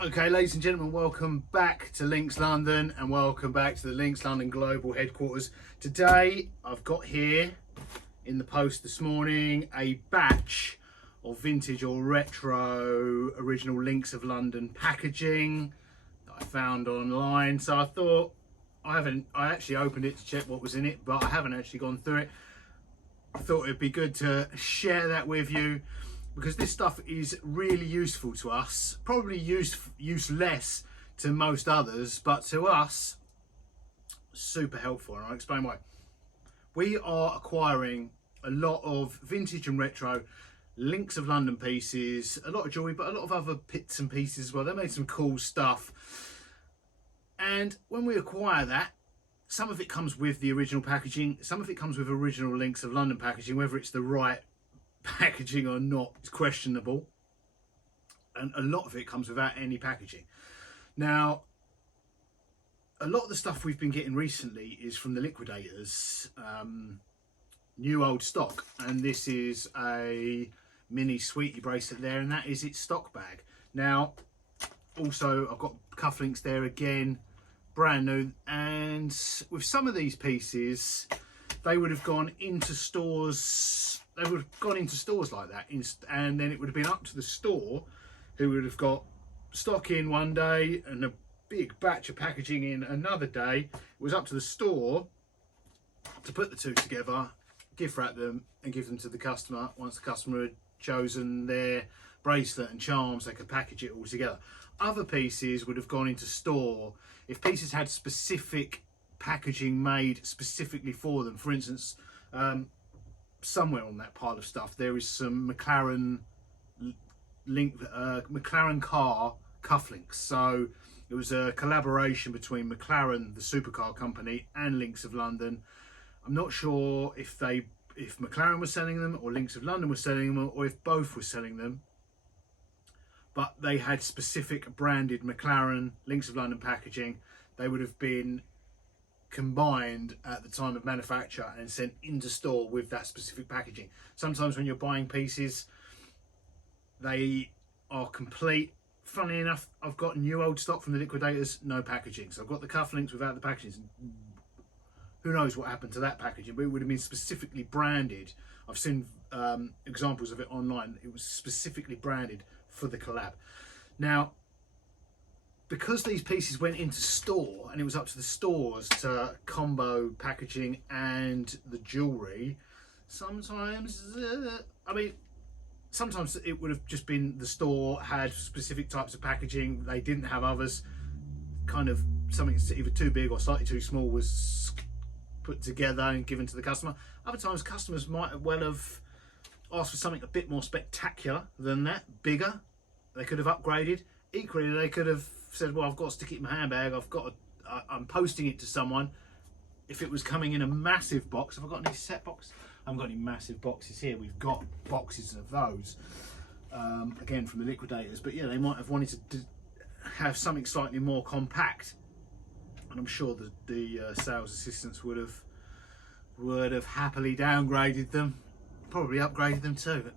Okay, ladies and gentlemen, welcome back to Links London and welcome back to the Links London Global Headquarters. Today, I've got here in the post this morning a batch of vintage or retro original Links of London packaging that I found online. So I thought, I actually opened it to check what was in it, but I haven't actually gone through it. I thought it'd be good to share that with you, because this stuff is really useful to us, probably useless to most others, but to us, super helpful, and I'll explain why. We are acquiring a lot of vintage and retro Links of London pieces, a lot of jewellery, but a lot of other bits and pieces as well. They made some cool stuff. And when we acquire that, some of it comes with the original packaging, some of it comes with original Links of London packaging. Whether it's the right packaging or not is questionable, and a lot of it comes without any packaging. Now, a lot of the stuff we've been getting recently is from the liquidators, new old stock, and this is a mini sweetie bracelet there, and that is its stock bag. Now, also I've got cufflinks there again, brand new, and with some of these pieces they would have gone into stores. They would have gone into stores like that, and then it would have been up to the store, who would have got stock in one day and a big batch of packaging in another day. It was up to the store to put the two together, gift wrap them, and give them to the customer. Once the customer had chosen their bracelet and charms, they could package it all together. Other pieces would have gone into store. If pieces had specific packaging made specifically for them, for instance, somewhere on that pile of stuff there is some McLaren car cufflinks. So it was a collaboration between McLaren, the supercar company, and Links of London. I'm not sure if McLaren was selling them or Links of London was selling them, or if both were selling them, but they had specific branded McLaren Links of London packaging. They would have been combined at the time of manufacture and sent into store with that specific packaging. Sometimes when you're buying pieces, they are complete. Funnily enough, I've got new old stock from the liquidators, no packaging. So I've got the cufflinks without the packaging. Who knows what happened to that packaging, but it would have been specifically branded. I've seen examples of it online. It was specifically branded for the collab. Now, because these pieces went into store and it was up to the stores to combo packaging and the jewellery, sometimes it would have just been the store had specific types of packaging, they didn't have others, kind of something either too big or slightly too small was put together and given to the customer. Other times customers might well have asked for something a bit more spectacular than that, bigger. They could have upgraded. Equally, they could have said, well, I've got to stick it in my handbag, I'm posting it to someone. If it was coming in a massive box, have I got any set boxes? I haven't got any massive boxes here. We've got boxes of those, again from the liquidators, but yeah, they might have wanted to have something slightly more compact, and I'm sure the sales assistants would have happily downgraded them, probably upgraded them too.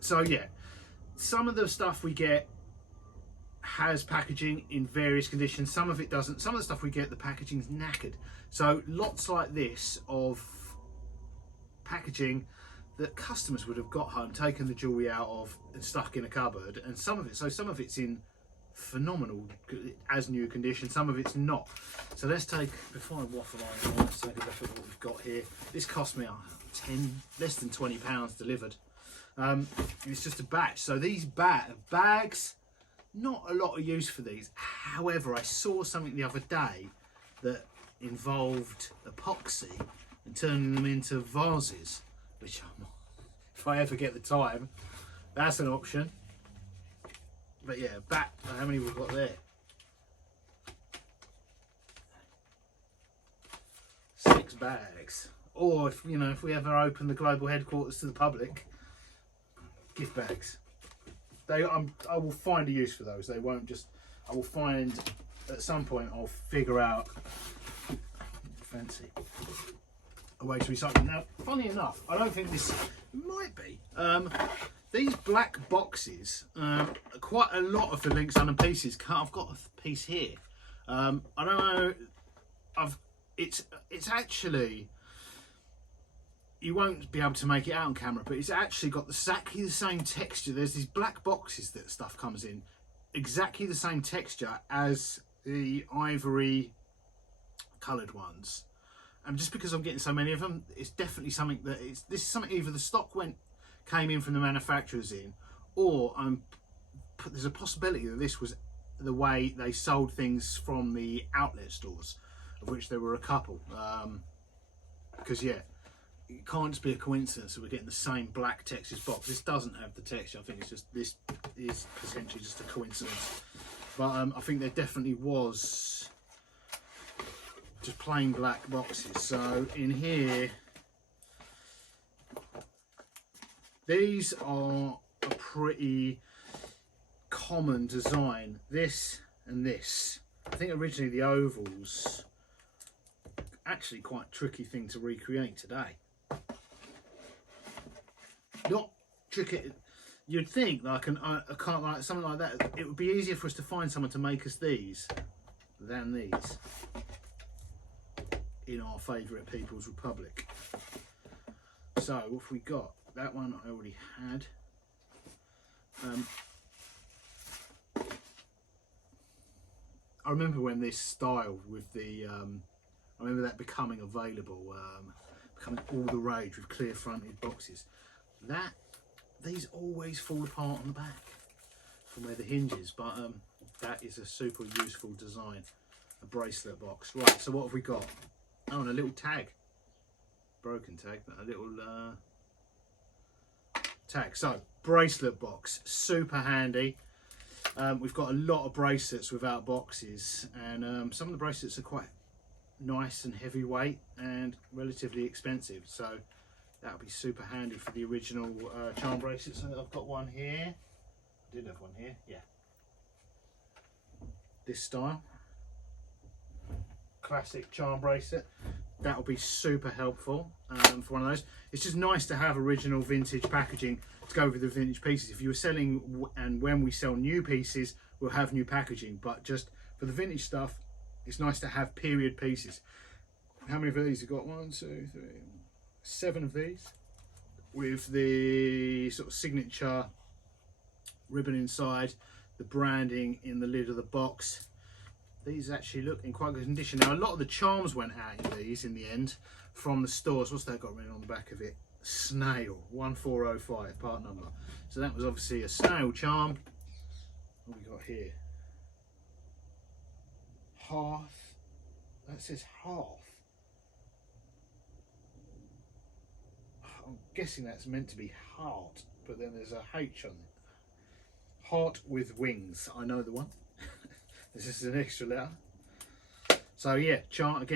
So yeah, some of the stuff we get has packaging in various conditions, some of it doesn't. Some of the stuff we get, the packaging's knackered. So lots like this of packaging that customers would have got home, taken the jewellery out of and stuck in a cupboard, and some of it's in phenomenal as new condition, some of it's not. So let's take, before I waffle on, let's take a look at what we've got here. This cost me less than £20 delivered. It's just a batch. So these bags, not a lot of use for these. However, I saw something the other day that involved epoxy and turning them into vases, which if I ever get the time, that's an option. But yeah, how many we've got there? 6 bags. Or if we ever open the global headquarters to the public, gift bags. I will find a use for those. They won't just. I will find at some point. I'll figure out fancy a way to recycle. Now, funny enough, I don't think this might be. These black boxes, quite a lot of the Links London pieces. I've got a piece here. I don't know. It's actually, you won't be able to make it out on camera, but it's actually got exactly the same texture. There's these black boxes that stuff comes in, exactly the same texture as the ivory coloured ones. And just because I'm getting so many of them, it's definitely something that this is something either the stock came in from the manufacturers in, or there's a possibility that this was the way they sold things from the outlet stores, of which there were a couple. Because yeah, it can't just be a coincidence that we're getting the same black Texas box. This doesn't have the texture. I think it's just, this is potentially just a coincidence. But I think there definitely was just plain black boxes. So in here, these are a pretty common design. This and this. I think originally the ovals, actually quite a tricky thing to recreate today. Not tricky. You'd think like a car like something like that, it would be easier for us to find someone to make us these than these in our favourite People's Republic. So what have we got? That one I already had. I remember when this style with the I remember that becoming available, becoming all the rage with clear fronted boxes. These always fall apart on the back from where the hinge is, but that is a super useful design. A bracelet box. Right, so what have we got? Oh, and a little tag. Broken tag, but a little tag. So, bracelet box, super handy. We've got a lot of bracelets without boxes, and some of the bracelets are quite nice and heavyweight and relatively expensive, so that'll be super handy for the original charm bracelets. So I've got one here. I did have one here, yeah. This style. Classic charm bracelet. That'll be super helpful for one of those. It's just nice to have original vintage packaging to go with the vintage pieces. If you were selling, and when we sell new pieces, we'll have new packaging, but just for the vintage stuff, it's nice to have period pieces. How many of these have got? 1, 2, 3, 7 of these with the sort of signature ribbon inside, the branding in the lid of the box. These actually look in quite good condition. Now, a lot of the charms went out in these in the end from the stores. What's that got written on the back of it? Snail 1405 part number. So that was obviously a snail charm. What have we got here? Hearth. That says hearth. I'm guessing that's meant to be heart, but then there's a H on it. Heart with wings. I know the one. This is an extra letter. So yeah, charms.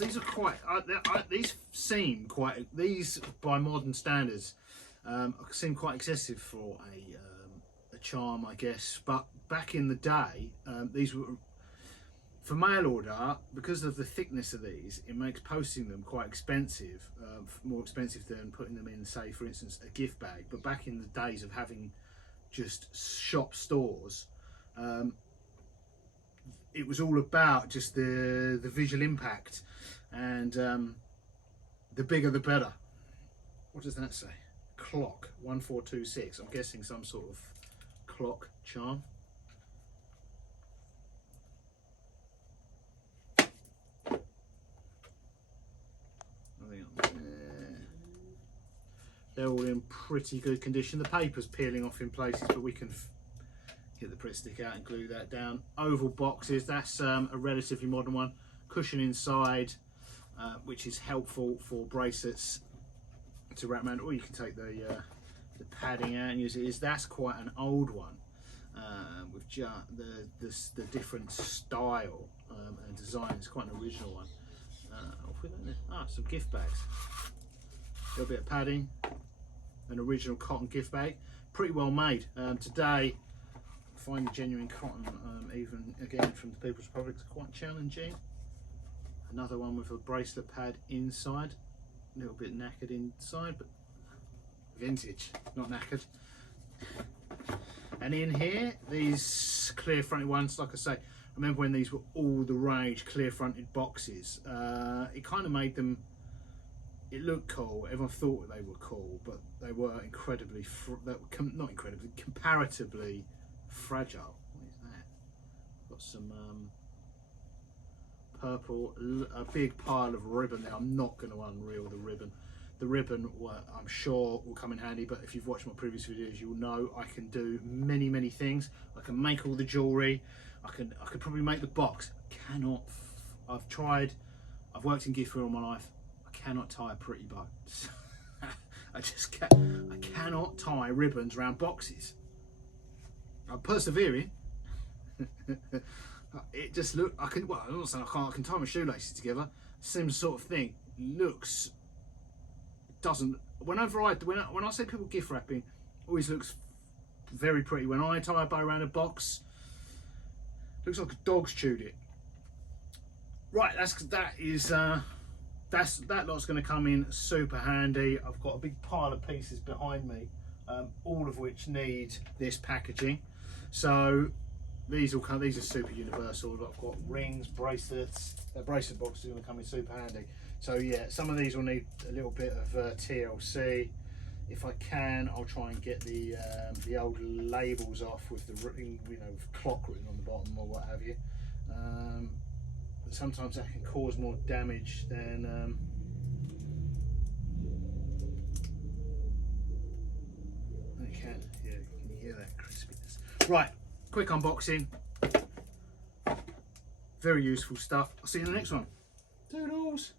These are quite. These seem quite. These by modern standards, seem quite excessive for a charm, I guess. But back in the day, these were for mail order, because of the thickness of these. It makes posting them quite expensive, more expensive than putting them in, say, for instance, a gift bag. But back in the days of having just shop stores. It was all about just the visual impact, and the bigger the better. What does that say? Clock 1426. I'm guessing some sort of clock charm. They're all in pretty good condition. The paper's peeling off in places, but we can get the Pritt stick out and glue that down. Oval boxes, that's a relatively modern one. Cushion inside, which is helpful for bracelets to wrap around, or you can take the padding out and use it. That's quite an old one, with the different style and design. It's quite an original one. Some gift bags. A little bit of padding, an original cotton gift bag, pretty well made. Today, finding genuine cotton, even again from the People's Republic, is quite challenging. Another one with a bracelet pad inside, a little bit knackered inside, but vintage, not knackered. And in here, these clear fronted ones, like I say, I remember when these were all the rage, clear fronted boxes. It kind of made them, it looked cool. Everyone thought they were cool, but they were incredibly, not incredibly, comparatively fragile. What is that? Got some purple, a big pile of ribbon there. I'm not going to unreel the ribbon. The ribbon, I'm sure, will come in handy, but if you've watched my previous videos, you'll know I can do many things. I can make all the jewellery. I could probably make the box. I've tried, I've worked in gift all my life. I cannot tie a pretty bow. I just can't. I cannot tie ribbons around boxes. I'm persevering. It just look. I can. Well, I'm not saying I can't. I can tie my shoelaces together. Same sort of thing. Looks. Doesn't. Whenever when I say people gift wrapping, always looks very pretty. When I tie a bow around a box, looks like a dog's chewed it. Right. That lot's going to come in super handy. I've got a big pile of pieces behind me, all of which need this packaging. So these will come. These are super universal. I've got rings, bracelets. The bracelet box is going to come in super handy. So yeah, some of these will need a little bit of TLC. If I can, I'll try and get the old labels off with the ring, with clock written on the bottom or what have you. But sometimes that can cause more damage than. Can you hear that crispiness? Right, quick unboxing. Very useful stuff. I'll see you in the next one. Toodles.